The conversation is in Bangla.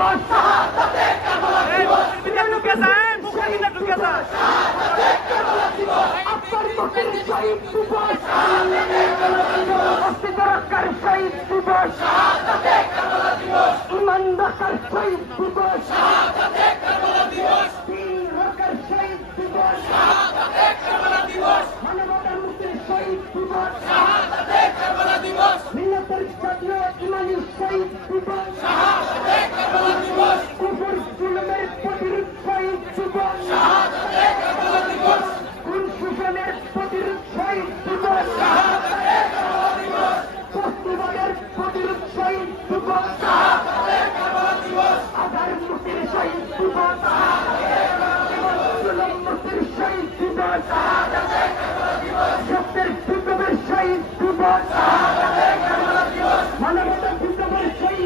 দিবস আপনার মুখের শহীদ দিবস অস্তিত্ব রক্ষার শহীদ দিবস ইমান রক্ষার শহীদ দিবস দিন রক্ষার শহীদ দিবস মানবতার মুক্তির শহীদ দিবস মিল্লাতের জাতীয় ইমানি শহীদ দিবস কুফর জুলুমের প্রতিরোধ শহীদ দিবস কোন শোষণের প্রতিরোধ শহীদ দিবস বস্তুবাদের প্রতিরোধ শহীদ দিবস আধার মুক্তির শহীদ দিবস জুলুম মুক্তির শহীদ দিবস সত্যের বিপ্লবের শহীদ দিবস মানবতার বিপ্লবের শহীদ